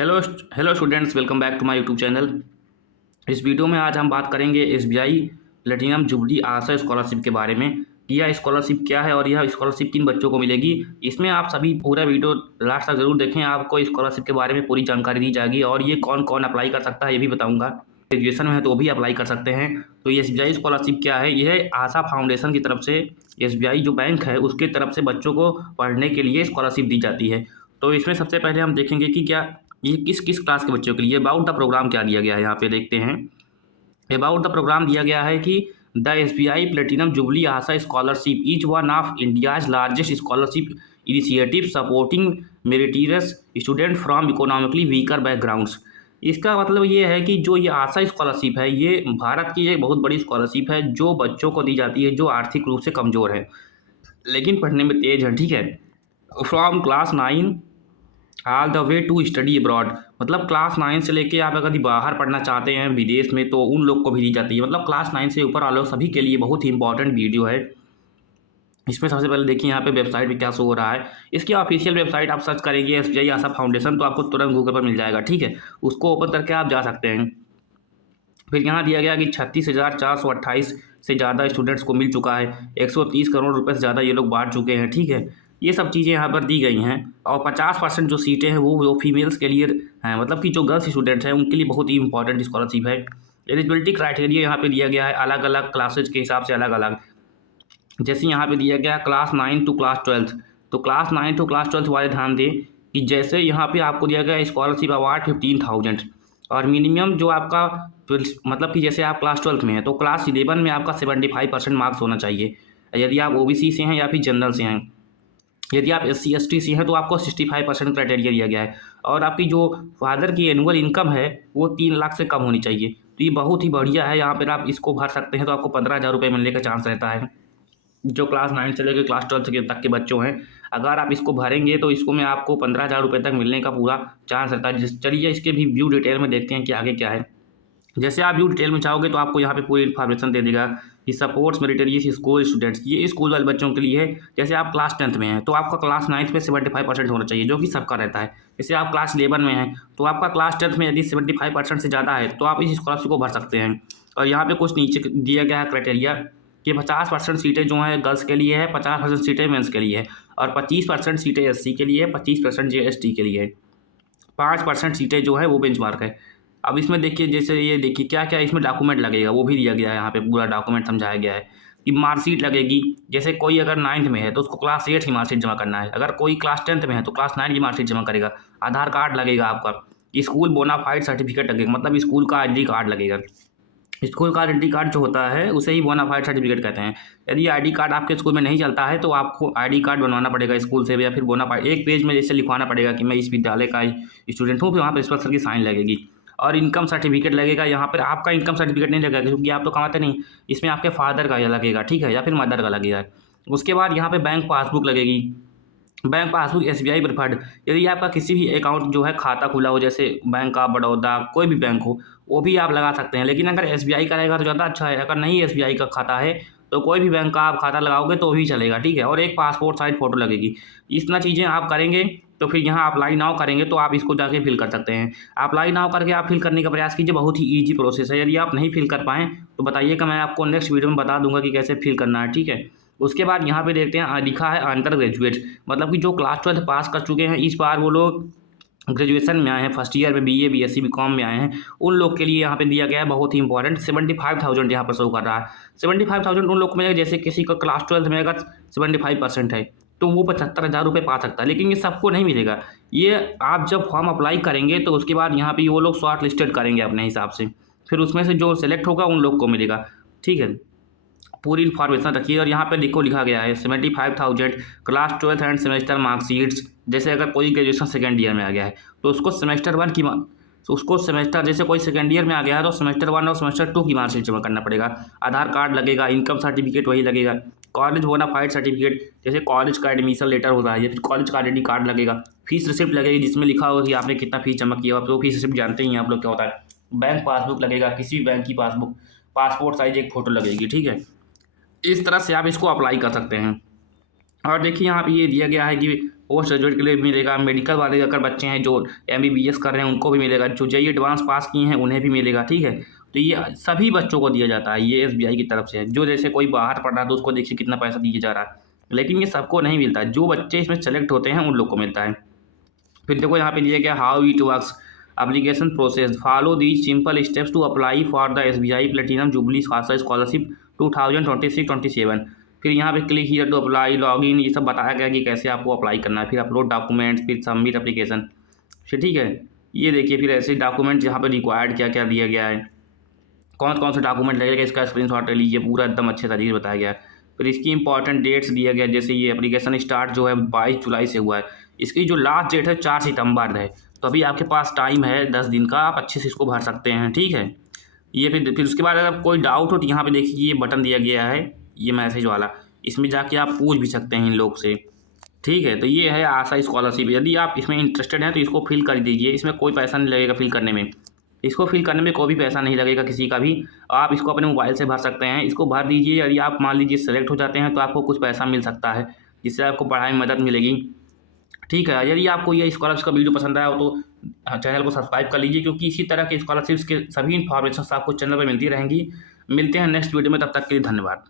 Hello hello students, welcome back to my YouTube channel. इस video में आज हम बात करेंगे SBI platinum jubilee Asha scholarship के बारे में कि यह स्कॉलरशिप क्या है और यह स्कॉलरशिप किन बच्चों को मिलेगी। इसमें आप सभी पूरा वीडियो लास्ट तक जरूर देखें, आपको स्कॉलरशिप के बारे में पूरी जानकारी दी जाएगी और ये कौन कौन अप्लाई कर सकता है ये भी बताऊँगा। ग्रेजुएशन में है तो वो भी अप्लाई कर सकते हैं। तो ये एसबीआई स्कॉलरशिप क्या है, यह आशा फाउंडेशन की तरफ से एसबीआई जो बैंक है उसके तरफ से बच्चों को पढ़ने के लिए स्कॉलरशिप दी जाती है। तो इसमें सबसे पहले हम देखेंगे कि क्या ये किस किस क्लास के बच्चों के लिए अबाउट द प्रोग्राम क्या दिया गया है। यहाँ पे देखते हैं अबाउट द प्रोग्राम दिया गया है कि the SBI platinum jubilee Asha scholarship is one of India's largest scholarship initiative supporting meritorious student from economically weaker backgrounds. इसका मतलब ये है कि जो ये आशा स्कॉलरशिप है ये भारत की एक बहुत बड़ी स्कॉलरशिप है जो बच्चों को दी जाती है जो आर्थिक रूप से कमज़ोर है लेकिन पढ़ने में तेज है। ठीक है, from class 9 all the way to study abroad, मतलब क्लास 9 से लेके आप अगर बाहर पढ़ना चाहते हैं विदेश में तो उन लोग को भी दी जाती है। मतलब क्लास 9 से ऊपर वालों सभी के लिए बहुत ही इंपॉर्टेंट वीडियो है। इसमें सबसे पहले देखिए यहाँ पे वेबसाइट पे क्या शो हो रहा है। इसकी ऑफिशियल वेबसाइट आप सर्च करेंगे एसबीआई आशा फाउंडेशन तो आपको तुरंत गूगल पर मिल जाएगा। ठीक है, उसको ओपन करके आप जा सकते हैं। फिर यहाँ दिया गया कि 36,428 से ज़्यादा स्टूडेंट्स को मिल चुका है, 130 करोड़ रुपए से ज़्यादा ये लोग बांट चुके हैं। ठीक है, ये सब चीज़ें यहाँ पर दी गई हैं और 50% जो सीटें हैं वो फीमेल्स के लिए हैं, मतलब कि जो गर्ल्स स्टूडेंट्स हैं उनके लिए बहुत ही इंपॉर्टेंट स्कॉलरशिप है। एलिजिबिलिटी क्राइटेरिया यहाँ पे दिया गया है अलग अलग क्लासेज के हिसाब से अलग अलग। जैसे यहाँ पे दिया गया क्लास 9 टू क्लास 12, तो क्लास 9 टू क्लास 12 वाले ध्यान दें कि जैसे यहाँ पे आपको दिया गया स्कॉलरशिप अवार्ड 15,000 और मिनिमम जो आपका मतलब कि जैसे आप क्लास 12 में हैं तो क्लास 11 में आपका 75% मार्क्स होना चाहिए यदि आप ओबीसी से हैं या फिर जनरल से हैं। यदि आप SC ST से हैं तो आपको 65% क्राइटेरिया दिया गया है और आपकी जो फादर की एनुअल इनकम है वो 3 लाख से कम होनी चाहिए। तो ये बहुत ही बढ़िया है, यहाँ पर आप इसको भर सकते हैं तो आपको 15,000 रुपये मिलने का चांस रहता है। जो क्लास 9 से लेकर क्लास 12 तक के बच्चों हैं, अगर आप इसको भरेंगे तो इसको में आपको 15,000 रुपये तक मिलने का पूरा चांस रहता है। चलिए इसके भी व्यू डिटेल में देखते हैं कि आगे क्या है। जैसे आप व्यू डिटेल में चाहोगे तो आपको यहाँ पे पूरी इन्फॉर्मेशन दे देगा कि सपोर्ट्स मेरिटोरियस स्कूल स्टूडेंट्स, ये स्कूल वाले बच्चों के लिए है। जैसे आप क्लास 10th में हैं तो आपका क्लास 9th में 75% होना चाहिए जो कि सबका रहता है। जैसे आप क्लास 11 में हैं तो आपका क्लास 10th में यदि 75% से ज़्यादा है तो आप इस स्कॉलरशिप को भर सकते हैं। और यहाँ पे कुछ नीचे दिया गया है क्राइटेरिया कि 50% सीटें जो हैं गर्ल्स के लिए है, 50% सीटें मेंस के लिए है और 25% सीटें SC के लिए है, 25% ST के लिए है, 5% सीटें जो है वो बेंचमार्क है। अब इसमें देखिए जैसे ये देखिए क्या क्या इसमें डॉक्यूमेंट लगेगा वो भी दिया गया है। यहाँ पे पूरा डॉक्यूमेंट समझाया गया है कि मार्कशीट लगेगी। जैसे कोई अगर 9th में है तो उसको क्लास 8 की मार्कशीट जमा करना है, अगर कोई क्लास 10th में है तो क्लास 9 की मार्कशीट जमा करेगा। आधार कार्ड लगेगा आपका, स्कूल बोनाफाइड सर्टिफिकेट लगेगा, मतलब स्कूल का ID कार्ड लगेगा। स्कूल का ID कार्ड जो होता है उसे ही बोनाफाइड सर्टिफिकेट कहते हैं। यदि ID कार्ड आपके स्कूल में नहीं चलता है तो आपको ID कार्ड बनवाना पड़ेगा स्कूल से या फिर बोनाफाइड एक पेज में जैसे लिखवाना पड़ेगा कि मैं इस विद्यालय का स्टूडेंट हूँ, फिर वहाँ प्रिंसिपल सर की साइन लगेगी। और इनकम सर्टिफिकेट लगेगा। यहाँ पर आपका इनकम सर्टिफिकेट नहीं लगेगा क्योंकि आप तो कमाते नहीं, इसमें आपके फादर का लगेगा। ठीक है, या फिर मदर का लगेगा। उसके बाद यहाँ पे बैंक पासबुक लगेगी। बैंक पासबुक SBI प्रेफर्ड, यदि आपका किसी भी अकाउंट जो है खाता खुला हो जैसे बैंक ऑफ बड़ौदा कोई भी बैंक हो वो भी आप लगा सकते हैं, लेकिन अगर SBI का रहेगा तो ज़्यादा अच्छा है। अगर नहीं SBI का खाता है तो कोई भी बैंक का आप खाता लगाओगे तो भी चलेगा। ठीक है, और एक पासपोर्ट साइज फ़ोटो लगेगी। इतना चीज़ें आप करेंगे तो फिर यहाँ अप्लाई नाउ करेंगे तो आप इसको जाके फिल कर सकते हैं। अप्लाई नाउ करके आप फिल करने का प्रयास कीजिए, बहुत ही ईजी प्रोसेस है। यदि आप नहीं फिल कर पाएँ तो बताइएगा, मैं आपको नेक्स्ट वीडियो में बता दूंगा कि कैसे फिल करना है। ठीक है, उसके बाद यहाँ पे देखते हैं लिखा है अंडर ग्रेजुएट, मतलब कि जो क्लास 12 पास कर चुके हैं, इस बार वो लोग ग्रेजुएशन में आए हैं, फर्स्ट ईयर में BA BSc BCom में आए हैं, उन लोग के लिए यहाँ पे दिया गया है बहुत ही इंपॉर्टेंट 75,000 यहाँ पर शो कर रहा है। 75,000 उन लोग को मिलेगा जैसे किसी का क्लास 12 में अगर 75% है तो वो 75,000 रुपये पा सकता है, लेकिन ये सबको नहीं मिलेगा। ये आप जब फॉर्म अप्लाई करेंगे तो उसके बाद यहाँ पे वो लोग शॉर्ट लिस्टेड करेंगे अपने हिसाब से, फिर उसमें से जो सिलेक्ट होगा उन लोग को मिलेगा। ठीक है, पूरी इन्फॉर्मेशन रखिए। और यहाँ पे देखो लिखा गया है 75,000 क्लास 12 एंड सेमेस्टर मार्कशीट्स। जैसे अगर कोई ग्रेजुएशन सेकेंड ईयर में आ गया है तो उसको सेमेस्टर 1 की उसको सेमेस्टर, जैसे कोई सेकेंड ईयर में आ गया है तो सेमेस्टर 1 और सेमेस्टर 2 की मार्कशीट जमा करना पड़ेगा। आधार कार्ड लगेगा, इनकम सर्टिफिकेट वही लगेगा, कॉलेज बोनाफाइड सर्टिफिकेट जैसे कॉलेज का एडमिशन लेटर होता है या फिर कॉलेज का ID कार्ड लगेगा, फीस रिसिप्ट लगेगी जिसमें लिखा होगा कि आपने कितना फीस जमा किया। आप लोग फीस रिसिप्ट जानते ही हैं आप लोग क्या होता है। बैंक पासबुक लगेगा, किसी भी बैंक की पासबुक, पासपोर्ट साइज एक फ़ोटो लगेगी। ठीक है, इस तरह से आप इसको अप्लाई कर सकते हैं। और देखिए यहाँ पे ये दिया गया है कि पोस्ट ग्रेजुएट के लिए भी मिलेगा, मेडिकल वाले अगर बच्चे हैं जो MBBS कर रहे हैं उनको भी मिलेगा, जो JEE एडवांस पास किए हैं उन्हें भी मिलेगा, ठीक है। तो ये सभी बच्चों को दिया जाता है, ये SBI की तरफ से है। जो जैसे कोई बाहर पढ़ रहा है तो उसको देखिए कितना पैसा दिया जा रहा है, लेकिन ये सबको नहीं मिलता, जो बच्चे इसमें सेलेक्ट होते हैं उन लोग को मिलता है। फिर देखो यहाँ पे दिया गया how it works, application process, follow these simple steps to apply for the SBI platinum jubilee Asha scholarship 2026-27। फिर यहाँ पे click here to apply, login, ये सब बताया गया कि कैसे आपको अप्लाई करना है। फिर अपलोड डॉक्यूमेंट्स, फिर सबमिट एप्लीकेशन, फिर ठीक है। ये देखिए फिर ऐसे डॉक्यूमेंट यहाँ पे रिक्वायर्ड क्या क्या दिया गया है, कौन कौन से डॉक्यूमेंट लगेगा, इसका स्क्रीनशॉट ले लीजिए, पूरा एकदम अच्छे तरीके से बताया गया है। फिर इसकी इंपॉर्टेंट डेट्स दिया गया, जैसे ये एप्लीकेशन स्टार्ट जो है 22 जुलाई से हुआ है, इसकी जो लास्ट डेट है 4 सितंबर है, तो अभी आपके पास टाइम है 10 दिन का, आप अच्छे से इसको भर सकते हैं, ठीक है। ये फिर उसके बाद अगर कोई डाउट हो तो यहाँ पे देखिए ये बटन दिया गया है, ये मैसेज वाला, इसमें जाके आप पूछ भी सकते हैं इन लोग से, ठीक है। तो ये है आशा स्कॉलरशिप, यदि आप इसमें इंटरेस्टेड हैं तो इसको फिल कर दीजिए, इसमें कोई पैसा नहीं लगेगा फिल करने में, इसको फिल करने में कोई भी पैसा नहीं लगेगा किसी का भी, आप इसको अपने मोबाइल से भर सकते हैं, इसको भर दीजिए। यदि आप मान लीजिए सेलेक्ट हो जाते हैं तो आपको कुछ पैसा मिल सकता है, जिससे आपको पढ़ाई में मदद मिलेगी, ठीक है। यदि आपको ये स्कॉलरशिप का वीडियो पसंद आया हो तो चैनल को सब्सक्राइब कर लीजिए, क्योंकि इसी तरह के स्कॉलरशिप्स के सभी इन्फॉर्मेशन आपको चैनल पर मिलती रहेंगी। मिलते हैं नेक्स्ट वीडियो में, तब तक के लिए धन्यवाद।